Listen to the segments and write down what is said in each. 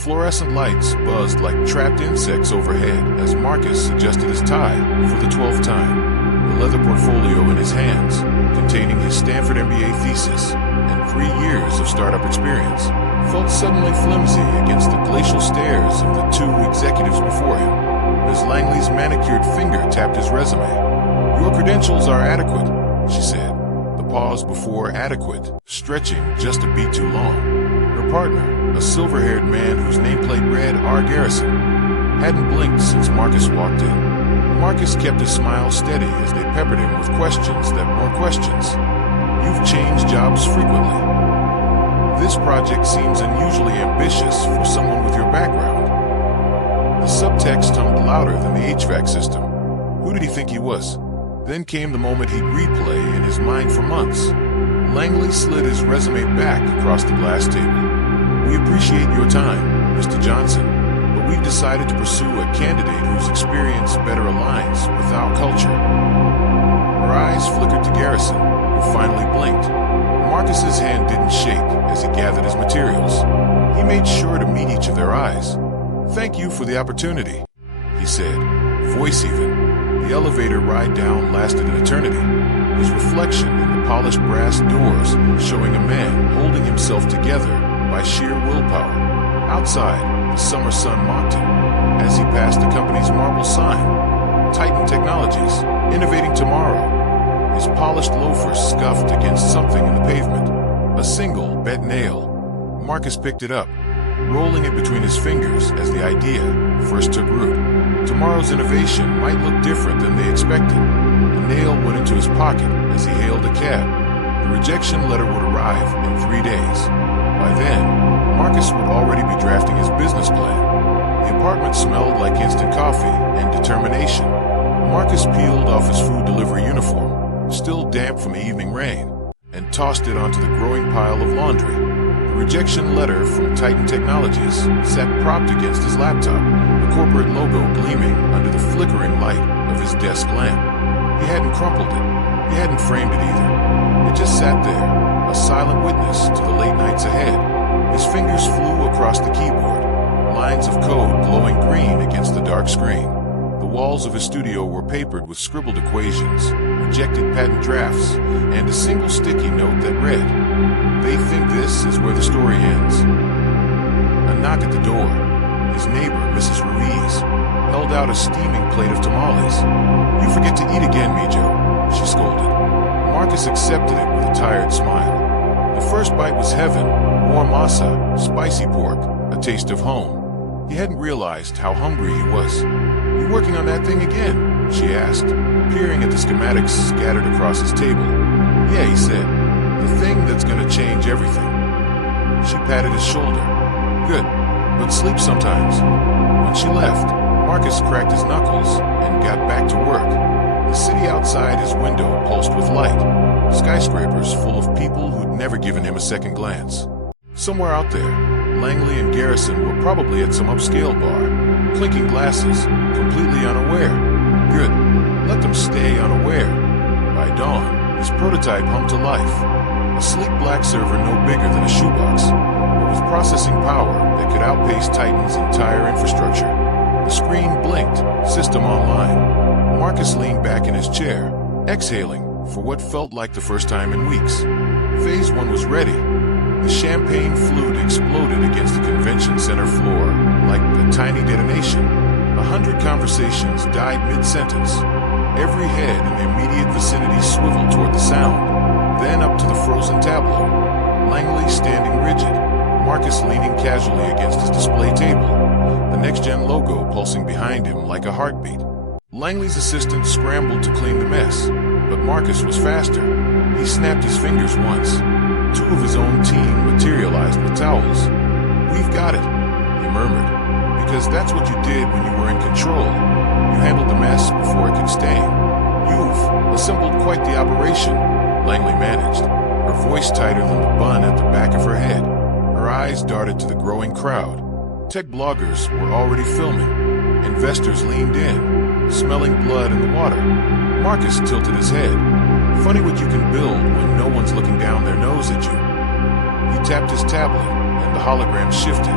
fluorescent lights buzzed like trapped insects overhead as Marcus adjusted his tie for the 12th time. The leather portfolio in his hands, containing his Stanford MBA thesis and 3 years of startup experience, felt suddenly flimsy against the glacial stares of the 2 executives before him. Ms. Langley's manicured finger tapped his resume. "Your credentials are adequate," she said, the pause before adequate stretching just a beat too long. Her partner, a silver-haired man whose nameplate read R. Garrison, hadn't blinked since Marcus walked in. Marcus kept his smile steady as they peppered him with questions that weren't questions. "You've changed jobs frequently. This project seems unusually ambitious for someone with your background." The subtext hummed louder than the HVAC system. Who did he think he was? Then came the moment he'd replay in his mind for months. Langley slid his resume back across the glass table. "We appreciate your time, Mr. Johnson, but we've decided to pursue a candidate whose experience better aligns with our culture." Her eyes flickered to Garrison, who finally blinked. Marcus's hand didn't shake as he gathered his materials. He made sure to meet each of their eyes. "Thank you for the opportunity," he said, voice even. The elevator ride down lasted an eternity, his reflection in the polished brass doors showing a man holding himself together by sheer willpower. Outside, the summer sun mocked him as he passed the company's marble sign, Titan Technologies, innovating tomorrow. His polished loafers scuffed against something in the pavement, a single bent nail. Marcus picked it up, rolling it between his fingers as the idea first took root. Tomorrow's innovation might look different than they expected. The nail went into his pocket as he hailed a cab. The rejection letter would arrive in 3 days. By then, Marcus would already be drafting his business plan. The apartment smelled like instant coffee and determination. Marcus peeled off his food delivery uniform, still damp from the evening rain, and tossed it onto the growing pile of laundry. The rejection letter from Titan Technologies sat propped against his laptop, the corporate logo gleaming under the flickering light of his desk lamp. He hadn't crumpled it. He hadn't framed it either. It just sat there, a silent witness to the late nights ahead. His fingers flew across the keyboard, lines of code glowing green against the dark screen. The walls of his studio were papered with scribbled equations, rejected patent drafts, and a single sticky note that read, "They think this is where the story ends." A knock at the door. His neighbor, Mrs. Ruiz, held out a steaming plate of tamales. "You forget to eat again, Mijo," she scolded. Marcus accepted it with a tired smile. The first bite was heaven, warm masa, spicy pork, a taste of home. He hadn't realized how hungry he was. "You working on that thing again?" she asked, peering at the schematics scattered across his table. "Yeah," he said, "the thing that's gonna change everything." She patted his shoulder. "Good, but sleep sometimes." When she left, Marcus cracked his knuckles and got back to work. The city outside his window pulsed with light, skyscrapers full of people who'd never given him a second glance. Somewhere out there, Langley and Garrison were probably at some upscale bar, clinking glasses, completely unaware. Good, let them stay unaware. By dawn, his prototype hummed to life. A sleek black server no bigger than a shoebox, but with processing power that could outpace Titan's entire infrastructure. The screen blinked, system online. Marcus leaned back in his chair, exhaling for what felt like the first time in weeks. Phase 1 was ready. The champagne flute exploded against the convention center floor like a tiny detonation. 100 conversations died mid-sentence. Every head in the immediate vicinity swiveled toward the sound, then up to the frozen tableau. Langley standing rigid, Marcus leaning casually against his display table, the next-gen logo pulsing behind him like a heartbeat. Langley's assistant scrambled to clean the mess, but Marcus was faster. He snapped his fingers once. 2 of his own team materialized with towels. "We've got it," he murmured, "because that's what you did when you were in control. You handled the mess before it could stain. You've assembled quite the operation," Langley managed, her voice tighter than the bun at the back of her head. Her eyes darted to the growing crowd. Tech bloggers were already filming. Investors leaned in, smelling blood in the water. Marcus tilted his head. Funny what you can build when no one's looking down their nose at you. He tapped his tablet, and the hologram shifted.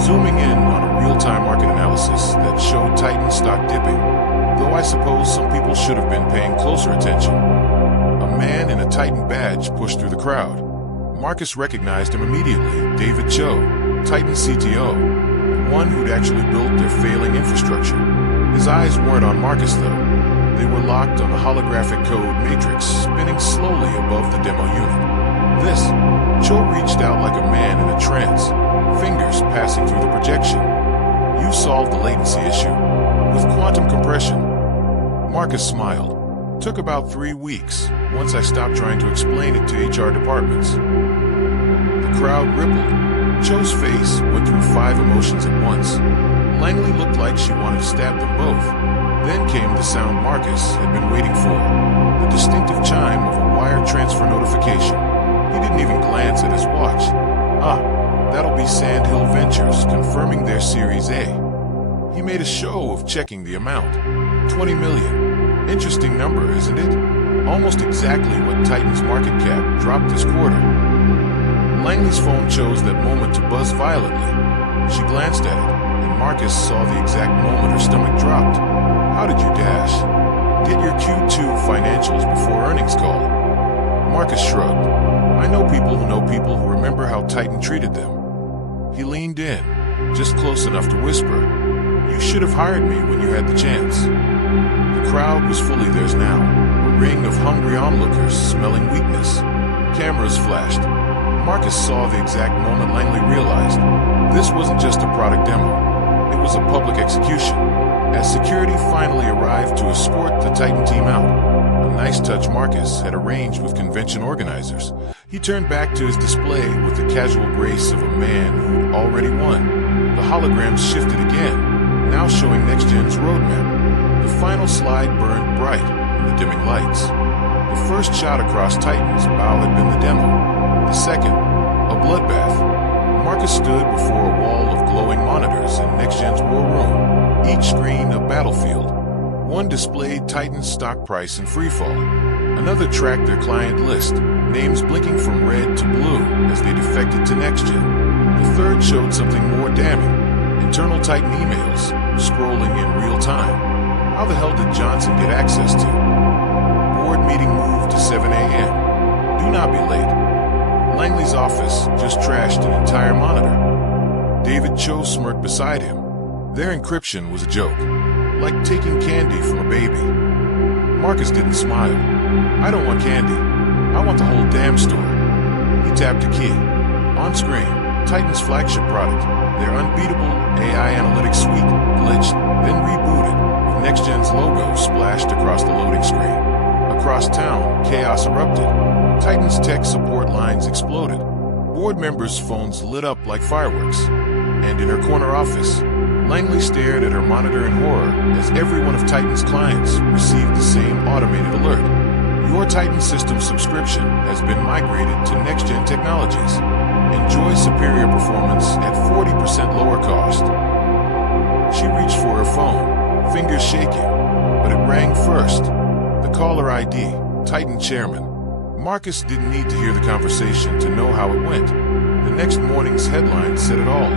zooming in on a real-time market analysis that showed Titan stock dipping, though I suppose some people should have been paying closer attention. A man in a Titan badge pushed through the crowd. Marcus recognized him immediately, David Cho, Titan CTO, the one who'd actually built their failing infrastructure. His eyes weren't on Marcus, though. They were locked on the holographic code matrix spinning slowly above the demo unit. This, Cho reached out like a man in a trance, fingers passing through the projection. You solved the latency issue with quantum compression. Marcus smiled. Took about 3 weeks, once I stopped trying to explain it to HR departments. The crowd rippled. Cho's face went through 5 emotions at once. Langley looked like she wanted to stab them both. Then came the sound Marcus had been waiting for, the distinctive chime of a wire transfer notification. He didn't even glance at his watch. That'll be Sand Hill Ventures confirming their Series A. He made a show of checking the amount. 20 million. Interesting number, isn't it? Almost exactly what Titan's market cap dropped this quarter. Langley's phone chose that moment to buzz violently. She glanced at it, and Marcus saw the exact moment her stomach dropped. How did you dash? Get your Q2 financials before earnings call. Marcus shrugged. I know people who remember how Titan treated them. He leaned in, just close enough to whisper, You should have hired me when you had the chance. The crowd was fully theirs now, a ring of hungry onlookers smelling weakness. Cameras flashed. Marcus saw the exact moment Langley realized. This wasn't just a product demo. It was a public execution. As security finally arrived to escort the Titan team out, a nice touch Marcus had arranged with convention organizers, he turned back to his display with the casual grace of a man who'd already won. The holograms shifted again, now showing NextGen's roadmap. The final slide burned bright in the dimming lights. The first shot across Titan's bow had been the demo. The second, a bloodbath. Marcus stood before a wall of glowing monitors in NextGen's war room. Each screen a battlefield. One displayed Titan's stock price in freefall. Another tracked their client list, names blinking from red to blue as they defected to NextGen. The third showed something more damning. Internal Titan emails, scrolling in real time. How the hell did Johnson get access to? Board meeting moved to 7 a.m. Do not be late. Langley's office just trashed an entire monitor. David Cho smirked beside him. Their encryption was a joke, like taking candy from a baby. Marcus didn't smile. I don't want candy. I want the whole damn store. He tapped a key. On screen, Titan's flagship product, their unbeatable AI analytics suite, glitched, then rebooted, with NextGen's logo splashed across the loading screen. Across town, chaos erupted. Titan's tech support lines exploded. Board members' phones lit up like fireworks. And in her corner office, Langley stared at her monitor in horror as every one of Titan's clients received the same automated alert. Your Titan system subscription has been migrated to NextGen Technologies. Enjoy superior performance at 40% lower cost. She reached for her phone, fingers shaking, but it rang first. The caller ID, Titan Chairman. Marcus didn't need to hear the conversation to know how it went. The next morning's headline said it all.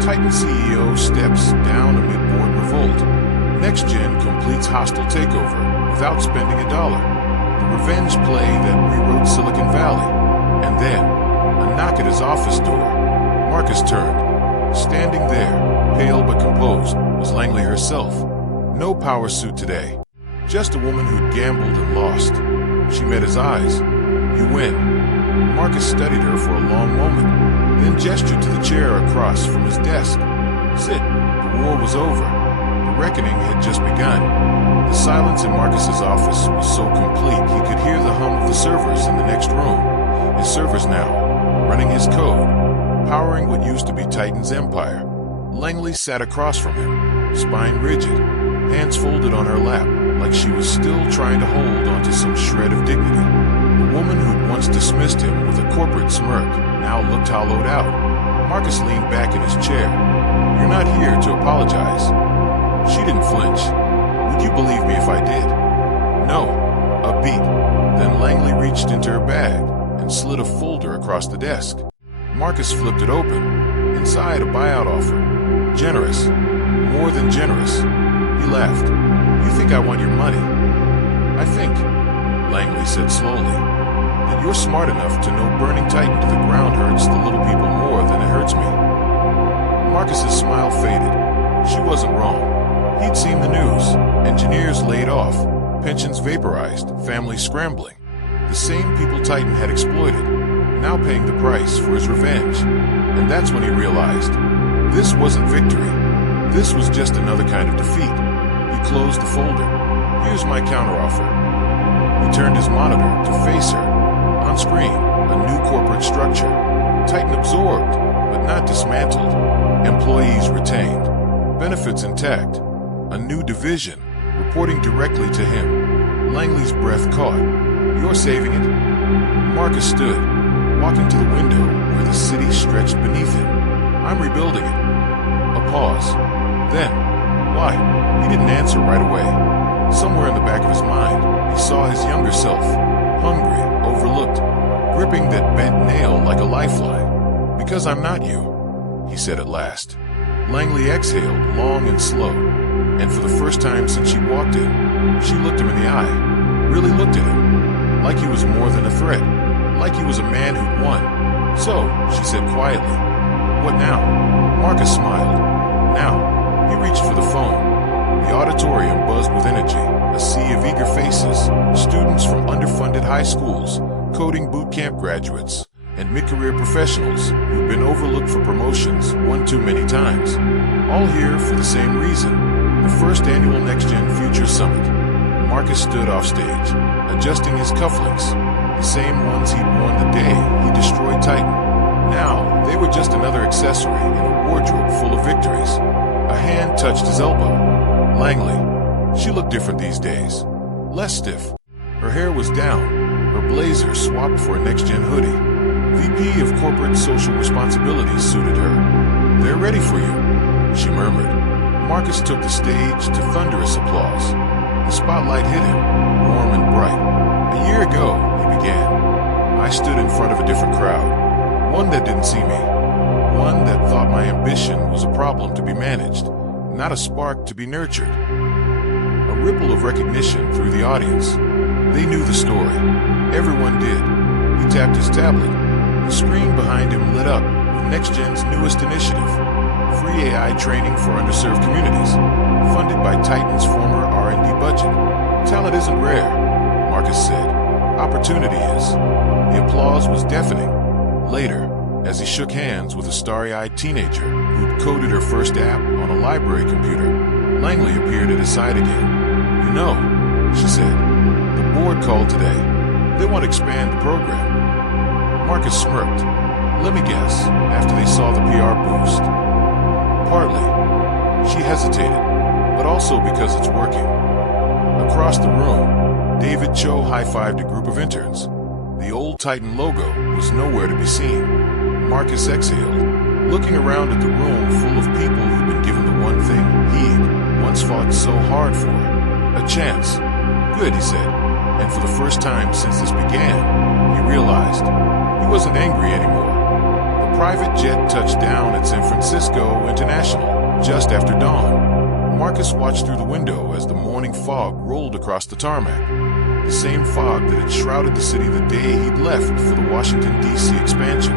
Titan CEO steps down amid board revolt. NextGen completes hostile takeover without spending $1. The revenge play that rewrote Silicon Valley. And then, a knock at his office door. Marcus turned. Standing there, pale but composed, was Langley herself. No power suit today. Just a woman who'd gambled and lost. She met his eyes. You win. Marcus studied her for a long moment, then gestured to the chair across from his desk. Sit. The war was over. The reckoning had just begun. The silence in Marcus's office was so complete he could hear the hum of the servers in the next room. His servers now, running his code, powering what used to be Titan's empire. Langley sat across from him, spine rigid, hands folded on her lap, like she was still trying to hold onto some shred of dignity. The woman who'd once dismissed him with a corporate smirk now looked hollowed out. Marcus leaned back in his chair. You're not here to apologize. She didn't flinch. Would you believe me if I did? No. A beat. Then Langley reached into her bag and slid a folder across the desk. Marcus flipped it open. Inside, a buyout offer. Generous. More than generous. He laughed. You think I want your money? I think, Langley said slowly, that you're smart enough to know burning Titan to the ground hurts the little people more than it hurts me. Marcus's smile faded. She wasn't wrong. He'd seen the news. Engineers laid off. Pensions vaporized. Families scrambling. The same people Titan had exploited, now paying the price for his revenge. And that's when he realized, this wasn't victory. This was just another kind of defeat. He closed the folder. Here's my counteroffer. He turned his monitor to face her. On screen, a new corporate structure. Titan absorbed, but not dismantled. Employees retained. Benefits intact. A new division, reporting directly to him. Langley's breath caught. You're saving it? Marcus stood, walking to the window where the city stretched beneath him. I'm rebuilding it. A pause. Then, why? He didn't answer right away. Somewhere in the back of his mind, he saw his younger self, hungry, overlooked, gripping that bent nail like a lifeline. Because I'm not you, he said at last. Langley exhaled, long and slow, and for the first time since she walked in, she looked him in the eye, really looked at him, like he was more than a threat, like he was a man who'd won. So, she said quietly, what now? Marcus smiled. Now. He reached for the phone. The auditorium buzzed with energy, a sea of eager faces, students from underfunded high schools, coding boot camp graduates, and mid-career professionals who'd been overlooked for promotions one too many times. All here for the same reason, the first annual Next Gen Future Summit. Marcus stood off stage, adjusting his cufflinks, the same ones he'd worn the day he destroyed Titan. Now, they were just another accessory in a wardrobe full of victories. A hand touched his elbow. Langley. She looked different these days. Less stiff. Her hair was down. Her blazer swapped for a next-gen hoodie. VP of Corporate Social Responsibility suited her. They're ready for you, she murmured. Marcus took the stage to thunderous applause. The spotlight hit him, warm and bright. A year ago, he began. I stood in front of a different crowd. One that didn't see me. One that thought my ambition was a problem to be managed, not a spark to be nurtured. A ripple of recognition through the audience. They knew the story. Everyone did. He tapped his tablet. The screen behind him lit up with NextGen's newest initiative, free AI training for underserved communities, funded by Titan's former R&D budget. Talent isn't rare, Marcus said. Opportunity is. The applause was deafening. Later, as he shook hands with a starry-eyed teenager who'd coded her first app on a library computer, Langley appeared at his side again. You know, she said, the board called today. They want to expand the program. Marcus smirked. Let me guess, after they saw the PR boost. Partly. She hesitated, but also because it's working. Across the room, David Cho high-fived a group of interns. The old Titan logo was nowhere to be seen. Marcus exhaled, looking around at the room full of people who'd been given the one thing he'd once fought so hard for. A chance. Good, he said. And for the first time since this began, he realized he wasn't angry anymore. The private jet touched down at San Francisco International just after dawn. Marcus watched through the window as the morning fog rolled across the tarmac. The same fog that had shrouded the city the day he'd left for the Washington, D.C. expansion.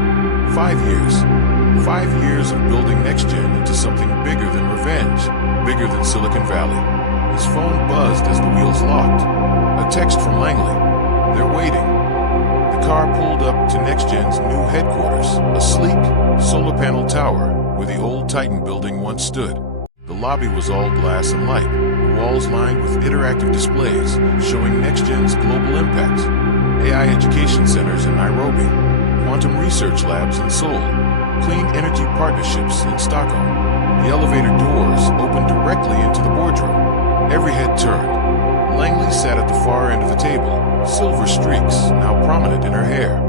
5 years. 5 years of building NextGen into something bigger than revenge, bigger than Silicon Valley. His phone buzzed as the wheels locked. A text from Langley. They're waiting. The car pulled up to NextGen's new headquarters, a sleek, solar panel tower where the old Titan building once stood. The lobby was all glass and light, the walls lined with interactive displays showing NextGen's global impact. AI education centers in Nairobi, quantum research labs in Seoul, clean energy partnerships in Stockholm. The elevator doors opened directly into the boardroom. Every head turned. Langley sat at the far end of the table, silver streaks now prominent in her hair.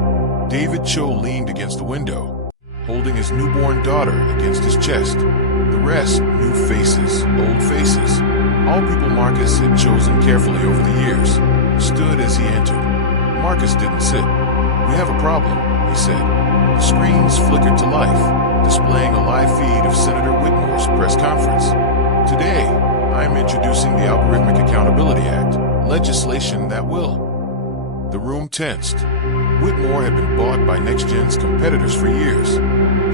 David Cho leaned against the window, holding his newborn daughter against his chest. The rest, new faces, old faces, all people Marcus had chosen carefully over the years, stood as he entered. Marcus didn't sit. We have a problem, he said. The screens flickered to life. displaying a live feed of Senator Whitmore's press conference. Today, I am introducing the Algorithmic Accountability Act, legislation that will. The room tensed. Whitmore had been bought by NextGen's competitors for years.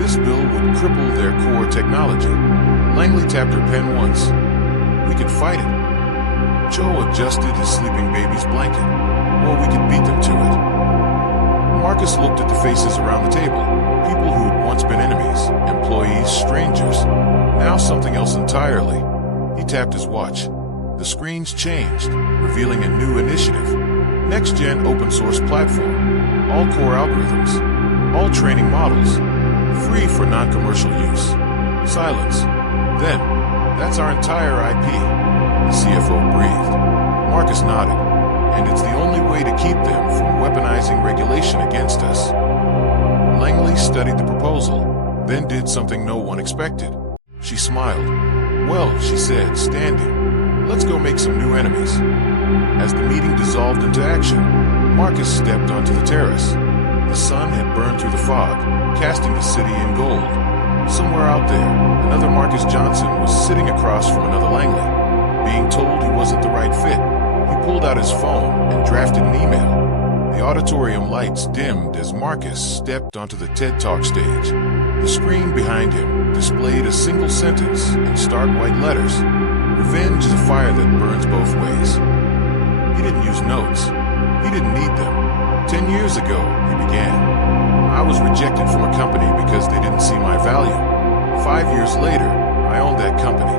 This bill would cripple their core technology. Langley tapped her pen once. We could fight it. Joe adjusted his sleeping baby's blanket. Or we could beat them to it. Marcus looked at the faces around the table. People who had once been enemies, employees, strangers. Now something else entirely. He tapped his watch. The screens changed, revealing a new initiative. NextGen open source platform. All core algorithms. All training models. Free for non-commercial use. Silence. Then, that's our entire IP. The CFO breathed. Marcus nodded. And it's the only way to keep them from weaponizing regulation against us. Langley studied the proposal, then did something no one expected. She smiled. Well, she said, standing, let's go make some new enemies. As the meeting dissolved into action, Marcus stepped onto the terrace. The sun had burned through the fog, casting the city in gold. Somewhere out there, another Marcus Johnson was sitting across from another Langley, being told he wasn't the right fit. He pulled out his phone and drafted an email. The auditorium lights dimmed as Marcus stepped onto the TED Talk stage. The screen behind him displayed a single sentence in stark white letters. Revenge is a fire that burns both ways. He didn't use notes. He didn't need them. 10 years ago, he began. I was rejected from a company because they didn't see my value. 5 years later, I owned that company.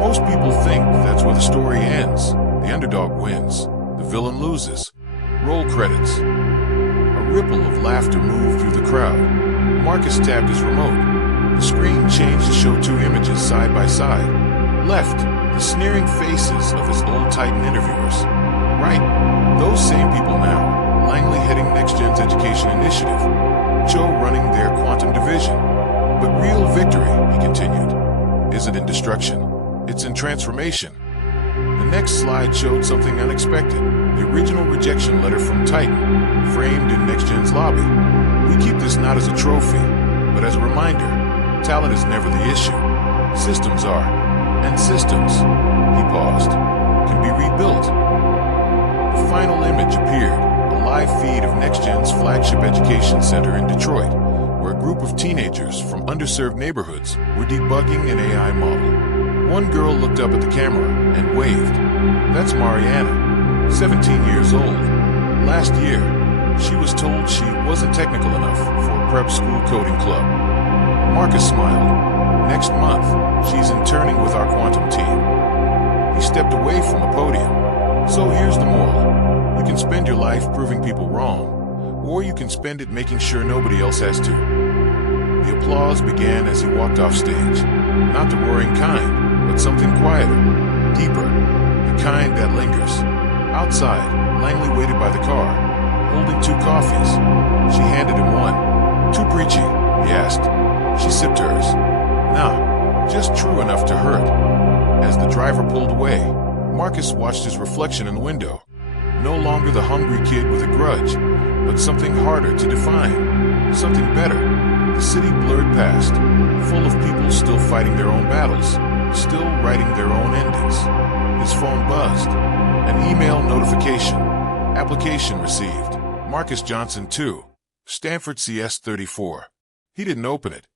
Most people think that's where the story ends. The underdog wins. The villain loses. Roll credits. A ripple of laughter moved through the crowd. Marcus tapped his remote. The screen changed to show two images side by side. Left, the sneering faces of his old Titan interviewers. Right, those same people now. Langley heading NextGen's education initiative. Joe running their quantum division. But real victory, he continued, isn't in destruction. It's in transformation. The next slide showed something unexpected. The original rejection letter from Titan, framed in NextGen's lobby. We keep this not as a trophy, but as a reminder. Talent is never the issue. Systems are. And systems, he paused, can be rebuilt. The final image appeared, a live feed of NextGen's flagship education center in Detroit, where a group of teenagers from underserved neighborhoods were debugging an AI model. One girl looked up at the camera and waved. That's Mariana, 17 years old. Last year, she was told she wasn't technical enough for a prep school coding club. Marcus smiled. Next month, she's interning with our quantum team. He stepped away from the podium. So here's the moral. You can spend your life proving people wrong, or you can spend it making sure nobody else has to. The applause began as he walked off stage. Not the roaring kind, but something quieter, deeper, the kind that lingers. Outside, Langley waited by the car, holding two coffees. She handed him one. Too preachy, he asked. She sipped hers. Nah, just true enough to hurt. As the driver pulled away, Marcus watched his reflection in the window. No longer the hungry kid with a grudge, but something harder to define. Something better. The city blurred past, full of people still fighting their own battles, still writing their own endings. His phone buzzed. An email notification. Application received. Marcus Johnson 2. Stanford CS 34. He didn't open it.